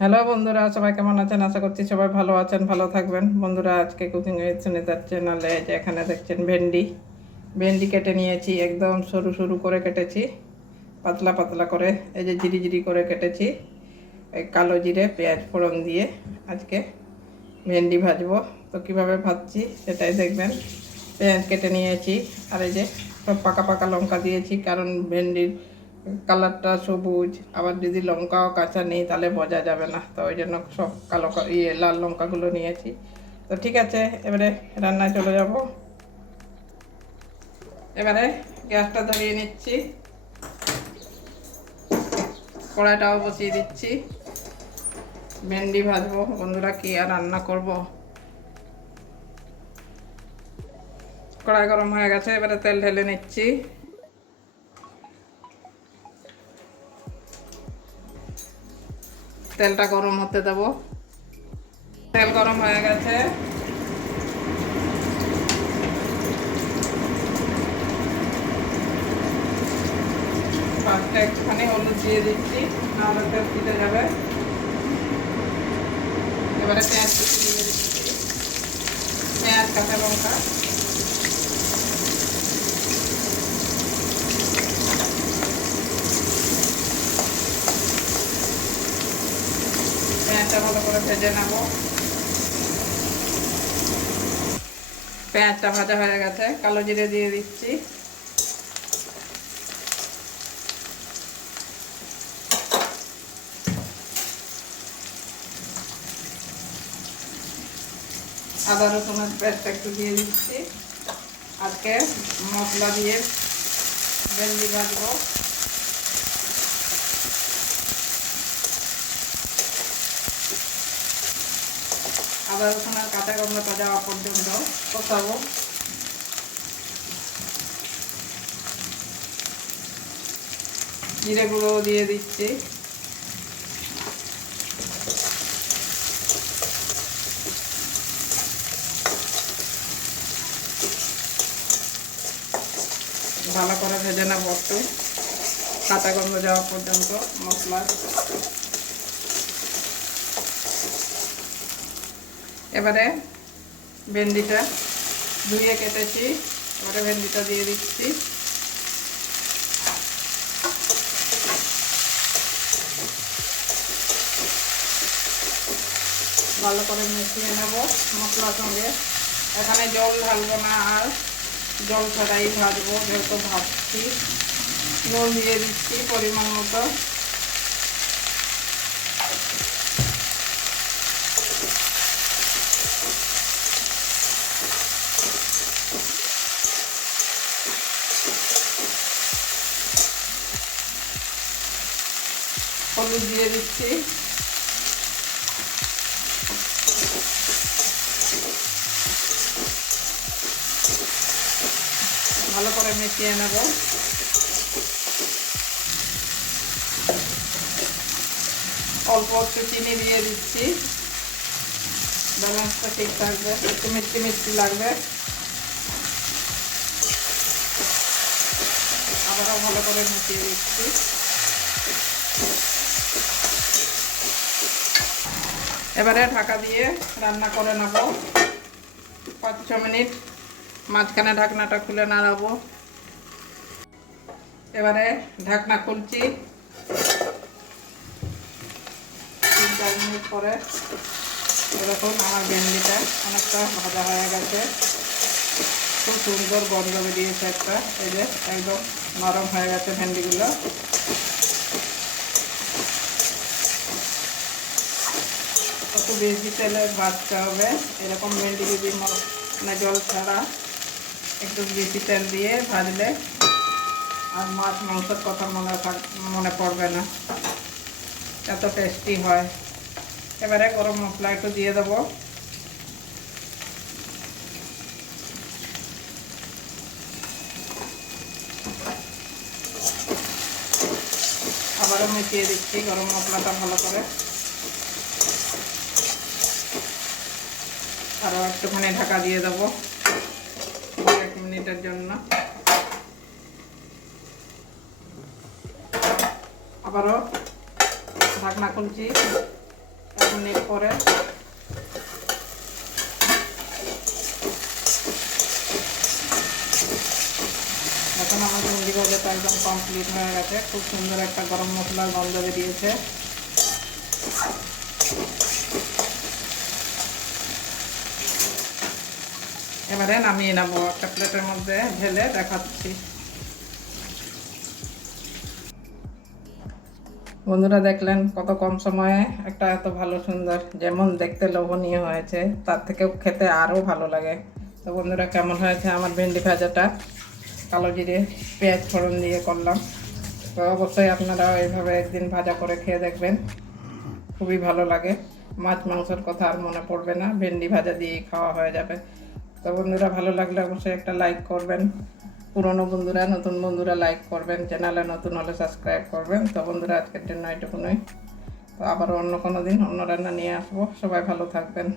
Hello বন্ধুরা, সবাই কেমন আছেন? আশা করছি সবাই ভালো আছেন, ভালো থাকবেন। বন্ধুরা, আজকে কুকিং উইথ সুনিতার চ্যানেলে যে এখানে দেখছেন ভেন্ডি। ভেন্ডি কেটে নিয়েছি, একদম সরু সরু করে কেটেছি। পাতলা পাতলা করে, এই যে জিরি জিরি করে কেটেছি। এই কালো জিরে, পেঁয়াজ ফোড়ন দিয়ে আজকে ভেন্ডি ভাজবো। তো কীভাবে ভাজছি সেটাই দেখবেন। পেঁয়াজ কেটে নিয়েছি, আর এই যে সব পাকা পাকা লঙ্কা দিয়েছি, কারণ ভেন্ডির কালারটা সবুজ, আবার যদি লঙ্কাও কাঁচা নেই তাহলে বোঝা যাবে না। তো ওই জন্য সব কালো ইয়ে লাল লঙ্কাগুলো নিয়েছি। তো ঠিক আছে, এবারে রান্নায় চলে যাব। এবারে গ্যাসটা ধরিয়ে নিচ্ছি। কড়াইটাও বসিয়ে দিচ্ছি। ভেন্ডি ভাজবো। বন্ধুরা, কি আর রান্না করব? কড়াই গরম হয়ে গেছে, এবারে তেল ঢেলে নিচ্ছি। তেলটা গরম হতে দেবো। তেল গরম হয়ে গেছে। একটুখানি হলুদ দিয়ে দিচ্ছি, নাহলে তেল দিতে যাবে। এবারে পেঁয়াজ দিয়ে দিচ্ছি। পেঁয়াজ, কাঁচা লঙ্কা। পেঁয়াজটা ভালো করে ভেজে নেব। পেঁয়াজটা ভাজা হয়ে গেছে, কালো জিরে দিয়ে দিচ্ছি। আদা রসুনের পেস্ট একটু দিয়ে দিচ্ছি। আজকে মশলা দিয়ে ভেন্ডি ভাজবো। আদা রসুনের কাঁচা গন্ধটা যাওয়া পর্যন্ত কষাবো জিরে গুঁড়ো দিয়ে দিচ্ছি। ভালো করে ভেজে নেব একটু। কাঁচা গন্ধ যাওয়া পর্যন্ত মশলা। এবারে ভেন্ডিটা ধুয়ে কেটেছি। এবারে ভেন্ডিটা দিয়ে দিচ্ছি। ভালো করে মিশিয়ে নেব মশলার সঙ্গে। এখানে জল ঢালবো না আর জল ছাড়াই ভাজবো, যেহেতু ভাজছি। নুন দিয়ে দিচ্ছি পরিমাণ মতো। হলুদ দিয়ে দিচ্ছি। ভালো করে মিশিয়ে নেব। অল্প একটু চিনি দিয়ে দিচ্ছি। ব্যালেন্সটা ঠিক থাকবে, একটু মিষ্টি মিষ্টি লাগবে। আবারও ভালো করে মিশিয়ে দিচ্ছি। এবারে ঢাকা দিয়ে রান্না করে নেব। পাঁচ, ছ মিনিট মাঝখানে ঢাকনাটা খুলে নাড়াবো। এবারে ঢাকনা খুলছি। তিন, চার মিনিট পরে এরকম আমার ভেন্ডিটা অনেকটা ভাজা হয়ে গেছে। খুব সুন্দর গন্ধ বেরিয়েছে একটা। এই যে একদম নরম হয়ে গেছে ভেন্ডিগুলো। একটু বেশি তেলে ভাজতে হবে। এরকম ভেন্ডি যদি মানে জল ছাড়া একটু বেশি তেল দিয়ে ভাজলে আর মাছ, মাংসের কথা মনে মনে পড়বে না। এত টেস্টি হয়। এবারে গরম মশলা একটু দিয়ে দেবো। আবারও মিশিয়ে দিচ্ছি গরম মশলাটা ভালো করে। আরও একটুখানি ঢাকা দিয়ে দেবো এক মিনিটের জন্য। আবারও ঢাকনা খুলছি এক মিনিট পরে। এখন আমার ভেন্ডি ভাজাটা একদম কমপ্লিট হয়ে গেছে। খুব সুন্দর একটা গরম মশলার গন্ধ বেরিয়েছে। এবারে নামিয়ে নেব একটা প্লেটের মধ্যে ঢেলে দেখাচ্ছি। বন্ধুরা দেখলেন কত কম সময়ে একটা এত ভালো সুন্দর, যেমন দেখতে লোভনীয় হয়েছে, তার থেকেও খেতে আরও ভালো লাগে। তো বন্ধুরা কেমন হয়েছে আমার ভেন্ডি ভাজাটা? কালো জিরে, পেঁয়াজ ফোড়ন দিয়ে করলাম। তো অবশ্যই আপনারা এইভাবে একদিন ভাজা করে খেয়ে দেখবেন। খুবই ভালো লাগে। মাছ মাংসের কথা আর মনে পড়বে না। ভেন্ডি ভাজা দিয়েই খাওয়া হয়ে যাবে। তো বন্ধুরা, ভালো লাগলে অবশ্যই একটা লাইক করবেন। পুরনো বন্ধুরা, নতুন বন্ধুরা লাইক করবেন। চ্যানেলে নতুন হলে সাবস্ক্রাইব করবেন। তো বন্ধুরা, আজকের জন্য এটুকুনই। তো আবার অন্য কোনো দিন অন্য রান্না নিয়ে আসব। সবাই ভালো থাকবেন।